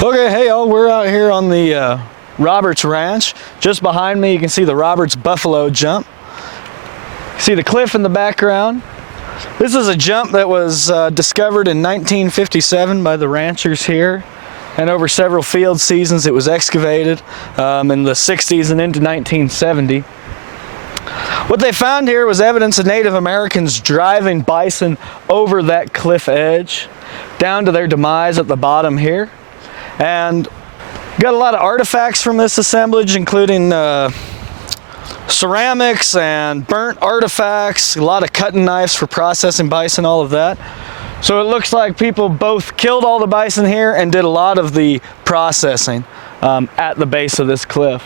Okay, hey y'all, we're out here on the Roberts Ranch. Just behind me you can see the Roberts Buffalo Jump. See the cliff in the background. This is a jump that was discovered in 1957 by the ranchers here, and over several field seasons it was excavated in the 60s and into 1970. What they found here was evidence of Native Americans driving bison over that cliff edge down to their demise at the bottom here. And got a lot of artifacts from this assemblage, including ceramics and burnt artifacts, a lot of cutting knives for processing bison, all of that. So it looks like people both killed all the bison here and did a lot of the processing at the base of this cliff.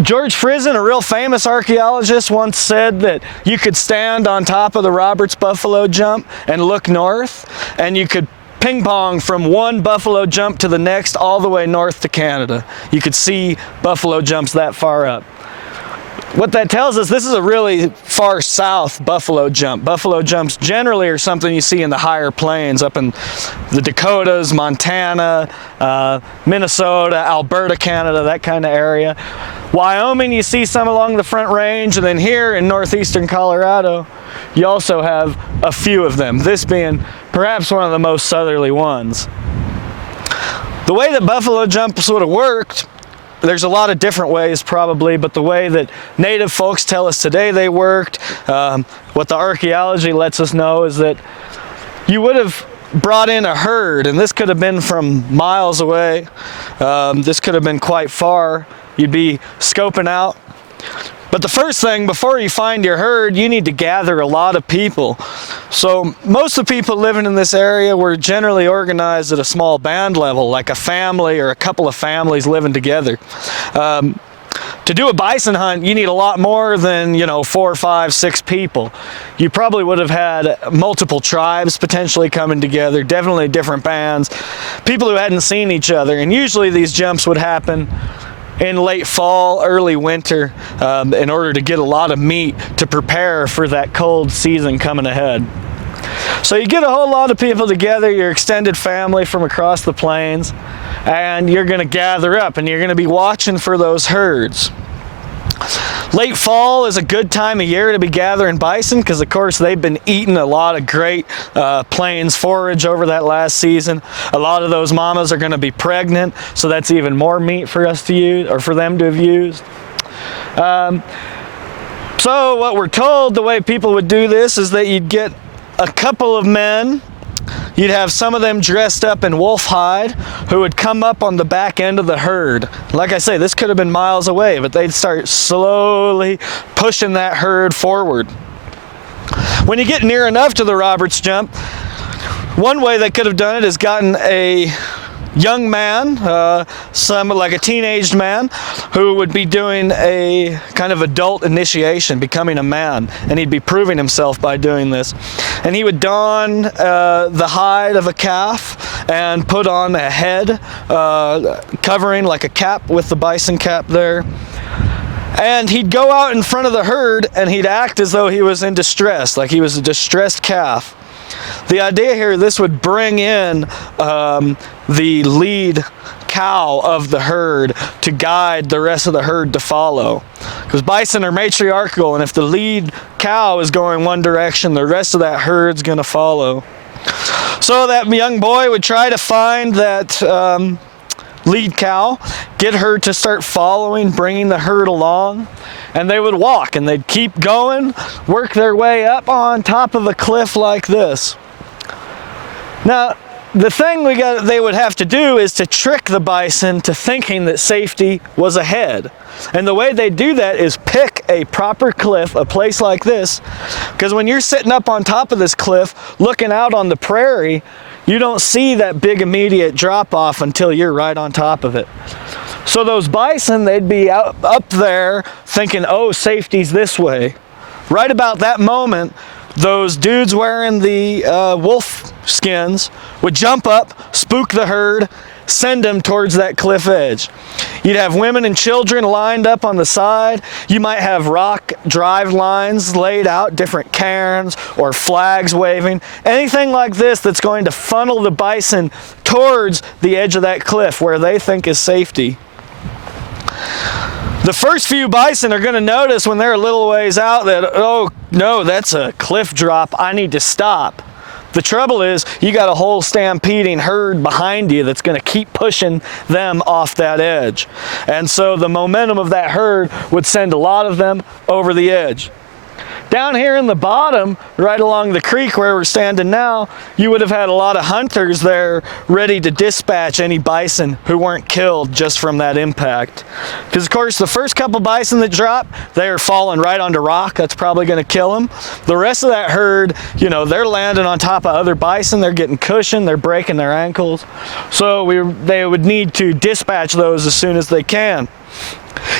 George Frizen, a real famous archaeologist, once said that you could stand on top of the Roberts Buffalo Jump and look north, and you could ping pong from one buffalo jump to the next all the way north to Canada. You could see buffalo jumps that far up. What that tells us, this is a really far south buffalo jump. Buffalo jumps generally are something you see in the higher plains up in the Dakotas, Montana, Minnesota, Alberta, Canada, that kind of area. Wyoming, you see some along the Front Range, and then here in northeastern Colorado, you also have a few of them, this being perhaps one of the most southerly ones. The way that buffalo jumps would have worked, there's a lot of different ways probably, but the way that native folks tell us today they worked, what the archaeology lets us know is that you would have brought in a herd, and this could have been from miles away. This could have been quite far. You'd be scoping out. But the first thing, before you find your herd, you need to gather a lot of people. So most of the people living in this area were generally organized at a small band level, like a family or a couple of families living together. To do a bison hunt, you need a lot more than, 4, 5, 6 people. You probably would have had multiple tribes potentially coming together, definitely different bands, people who hadn't seen each other. And usually these jumps would happen in late fall, early winter, in order to get a lot of meat to prepare for that cold season coming ahead. So you get a whole lot of people together, your extended family from across the plains, and you're going to gather up and you're going to be watching for those herds. Late fall is a good time of year to be gathering bison because, of course, they've been eating a lot of great plains forage over that last season. A lot of those mamas are going to be pregnant, so that's even more meat for us to use, or for them to have used. So what we're told, the way people would do this is that you'd get a couple of men. You'd have some of them dressed up in wolf hide who would come up on the back end of the herd. Like I say, this could have been miles away, but they'd start slowly pushing that herd forward. When you get near enough to the Roberts Jump, one way they could have done it is gotten a young man, like a teenaged man, who would be doing a kind of adult initiation, becoming a man, and he'd be proving himself by doing this. And he would don the hide of a calf and put on a head covering, like a cap with the bison cap there. And he'd go out in front of the herd and he'd act as though he was in distress, like he was a distressed calf. The idea here, this would bring in the lead cow of the herd to guide the rest of the herd to follow. Because bison are matriarchal, and if the lead cow is going one direction, the rest of that herd's going to follow. So that young boy would try to find that lead cow, get her to start following, bringing the herd along, and they would walk, and they'd keep going, work their way up on top of a cliff like this. Now, the thing they would have to do is to trick the bison to thinking that safety was ahead. And the way they do that is pick a proper cliff, a place like this, because when you're sitting up on top of this cliff, looking out on the prairie, you don't see that big immediate drop off until you're right on top of it. So those bison, they'd be up there thinking, oh, safety's this way. Right about that moment, those dudes wearing the wolf skins would jump up, spook the herd, send them towards that cliff edge. You'd have women and children lined up on the side. You might have rock drive lines laid out, different cairns or flags waving, anything like this that's going to funnel the bison towards the edge of that cliff where they think is safety. The first few bison are going to notice when they're a little ways out that, oh no, that's a cliff drop, I need to stop. The trouble is, you got a whole stampeding herd behind you that's going to keep pushing them off that edge. And so the momentum of that herd would send a lot of them over the edge. Down here in the bottom, right along the creek where we're standing now, you would have had a lot of hunters there ready to dispatch any bison who weren't killed just from that impact. Because of course the first couple bison that drop, they're falling right onto rock. That's probably going to kill them. The rest of that herd, you know, they're landing on top of other bison. They're getting cushioned. They're breaking their ankles. So they would need to dispatch those as soon as they can.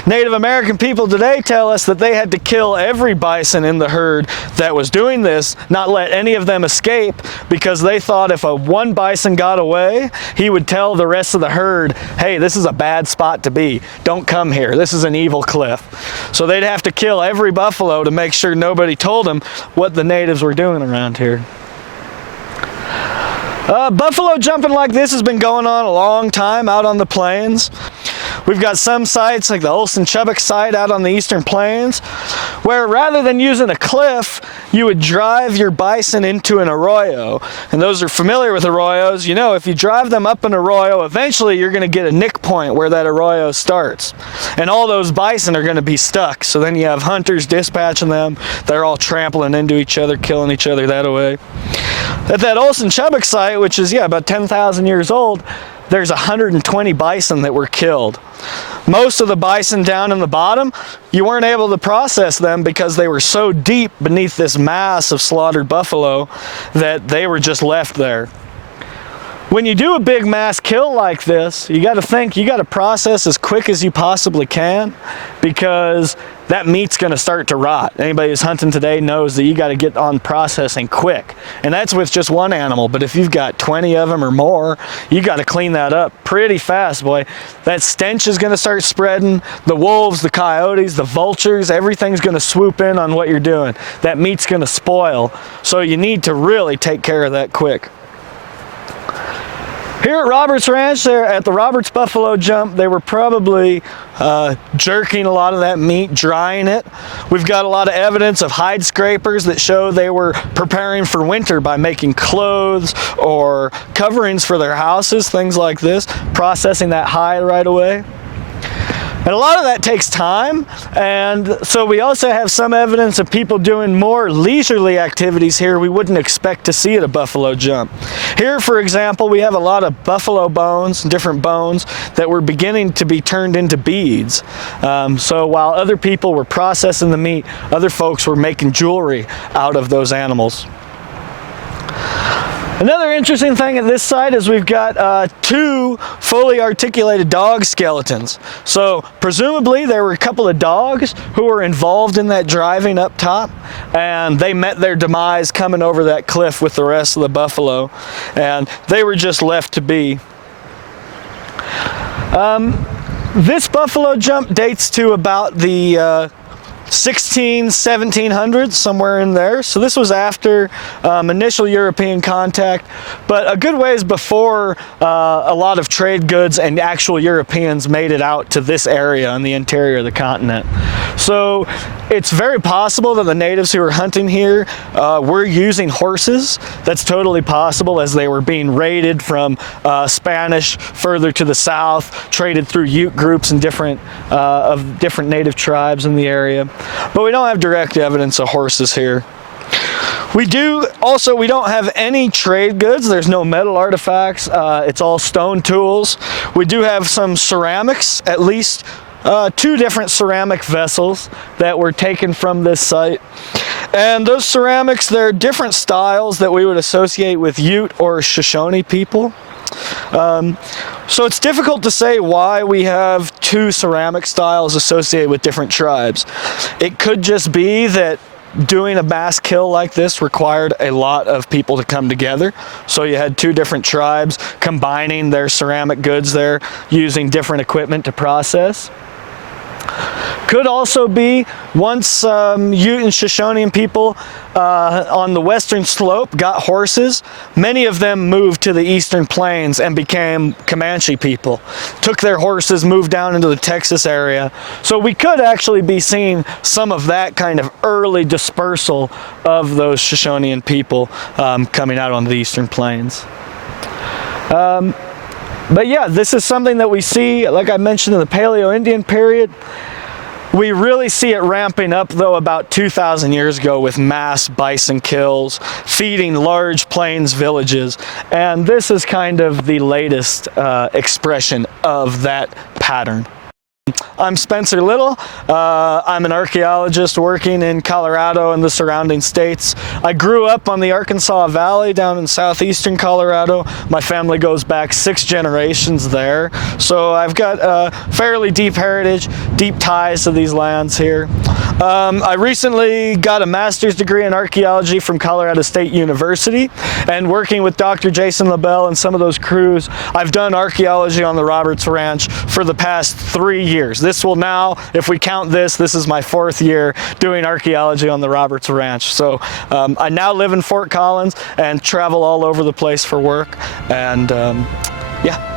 Native American people today tell us that they had to kill every bison in the herd that was doing this, not let any of them escape, because they thought if one bison got away, he would tell the rest of the herd, hey, this is a bad spot to be. Don't come here. This is an evil cliff. So they'd have to kill every buffalo to make sure nobody told them what the natives were doing around here. Buffalo jumping like this has been going on a long time out on the plains. We've got some sites like the Olson-Chubbuck site out on the eastern plains where rather than using a cliff, you would drive your bison into an arroyo. And those are familiar with arroyos. You know, if you drive them up an arroyo, eventually you're going to get a nick point where that arroyo starts. And all those bison are going to be stuck. So then you have hunters dispatching them. They're all trampling into each other, killing each other that way. At that Olson-Chubbuck site, which is, about 10,000 years old, there's 120 bison that were killed. Most of the bison down in the bottom, you weren't able to process them because they were so deep beneath this mass of slaughtered buffalo that they were just left there. When you do a big mass kill like this, you got to think, you got to process as quick as you possibly can, because that meat's going to start to rot. Anybody who's hunting today knows that you got to get on processing quick. And that's with just one animal, but if you've got 20 of them or more, you got to clean that up pretty fast, boy. That stench is going to start spreading. The wolves, the coyotes, the vultures, everything's going to swoop in on what you're doing. That meat's going to spoil. So you need to really take care of that quick. Here at Roberts Ranch, there at the Roberts Buffalo Jump, they were probably jerking a lot of that meat, drying it. We've got a lot of evidence of hide scrapers that show they were preparing for winter by making clothes or coverings for their houses, things like this, processing that hide right away. And a lot of that takes time, and so we also have some evidence of people doing more leisurely activities here we wouldn't expect to see at a buffalo jump. Here, for example, we have a lot of buffalo bones, different bones, that were beginning to be turned into beads. So while other people were processing the meat, other folks were making jewelry out of those animals. Another interesting thing at this site is we've got two fully articulated dog skeletons. So presumably there were a couple of dogs who were involved in that driving up top, and they met their demise coming over that cliff with the rest of the buffalo, and they were just left to be. This buffalo jump dates to about the 1700s, somewhere in there. So this was after initial European contact, but a good ways before a lot of trade goods and actual Europeans made it out to this area in the interior of the continent. So it's very possible that the natives who were hunting here were using horses. That's totally possible, as they were being raided from Spanish further to the south, traded through Ute groups and different native tribes in the area. But we don't have direct evidence of horses here. We don't have any trade goods. There's no metal artifacts. It's all stone tools. We do have some ceramics, at least two different ceramic vessels that were taken from this site. And those ceramics, they're different styles that we would associate with Ute or Shoshone people. So it's difficult to say why we have two ceramic styles associated with different tribes. It could just be that doing a mass kill like this required a lot of people to come together. So you had two different tribes combining their ceramic goods there, using different equipment to process. Could also be once Ute and Shoshonean people on the western slope got horses, many of them moved to the eastern plains and became Comanche people. Took their horses, moved down into the Texas area. So we could actually be seeing some of that kind of early dispersal of those Shoshonean people coming out on the eastern plains. But yeah, this is something that we see, like I mentioned, in the Paleo-Indian period. We really see it ramping up, though, about 2,000 years ago with mass bison kills, feeding large plains villages. And this is kind of the latest expression of that pattern. I'm Spencer Little. I'm an archaeologist working in Colorado and the surrounding states. I grew up on the Arkansas Valley down in southeastern Colorado. My family goes back 6 generations there. So I've got a fairly deep heritage, deep ties to these lands here. I recently got a master's degree in archaeology from Colorado State University, and working with Dr. Jason LaBelle and some of those crews, I've done archaeology on the Roberts Ranch for the past 3 years. This will now, if we count this is my 4th year doing archaeology on the Roberts Ranch. So I now live in Fort Collins and travel all over the place for work, and yeah.